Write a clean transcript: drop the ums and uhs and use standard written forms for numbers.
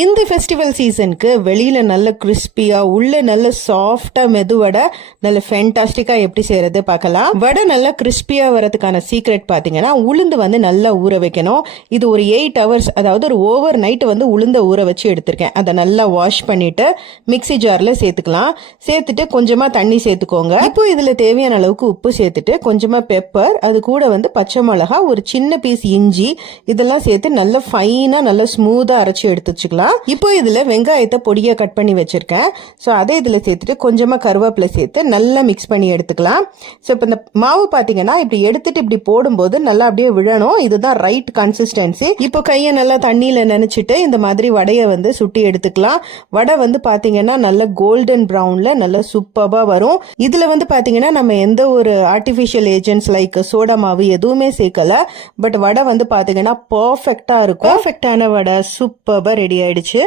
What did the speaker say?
இந்த ஃபெஸ்டிவல் சீசனுக்கு வெளியில நல்ல கிறிஸ்பியா உள்ள நல்ல சாஃப்டா மெதுவடை நல்ல ஃபேண்டாஸ்டிக்கா எப்படி செய்யறது பார்க்கலாம். வடை நல்லா கிறிஸ்பியா வரதுக்கான சீக்ரெட் பாத்தீங்கன்னா உளுந்து வந்து நல்லா ஊற வைக்கணும். இது ஒரு 8 ஹவர்ஸ், அதாவது ஒரு ஓவர் நைட் வந்து உளுந்த ஊற வச்சு எடுத்திருக்கேன். அதை நல்லா வாஷ் பண்ணிட்டு மிக்ஸி ஜார்ல சேர்த்துக்கலாம். சேர்த்துட்டு கொஞ்சமா தண்ணி சேர்த்துக்கோங்க. இப்போ இதுல தேவையான அளவுக்கு உப்பு சேர்த்துட்டு கொஞ்சமா பெப்பர், அது கூட வந்து பச்சை மிளகா, ஒரு சின்ன பீஸ் இஞ்சி இதெல்லாம் சேர்த்து நல்லா ஃபைனா நல்லா ஸ்மூத்தா அரைச்சி எடுத்து வச்சுக்கலாம். இப்போ இதுல வெங்காயத்தை பொடியா கட் பண்ணி வச்சிருக்கேன். ஸோ அதே இதுல சேர்த்துட்டு கொஞ்சமா கருவேப்பிலை சேர்த்து நல்லா மிக்ஸ் பண்ணி எடுத்துக்கலாம். ஸோ இப்போ இந்த மாவு பாத்தீங்கன்னா இப்படி எடுத்துட்டு இப்படி போடும்போது நல்லா அப்படியே விழணும். இதுதான் ரைட் கன்சிஸ்டன்சி. இப்போ கையை நல்லா தண்ணியில நினைச்சிட்டு இந்த மாதிரி வடையை வந்து சுட்டி எடுத்துக்கலாம். வடை வந்து பாத்தீங்கன்னா நல்ல கோல்டன் ப்ரௌன்ல நல்ல சூப்பரா வரும். இதுல வந்து பாத்தீங்கன்னா நம்ம எந்த ஒரு ஆர்டிபிஷியல் ஏஜென்ட்ஸ் லைக் சோடா மாவு எதுவுமே சேர்க்கல. பட் வடை வந்து பாத்தீங்கன்னா பர்ஃபெக்டா இருக்கும். பர்ஃபெக்டான வடை சூப்பரா ரெடி ஆயிடுச்சு.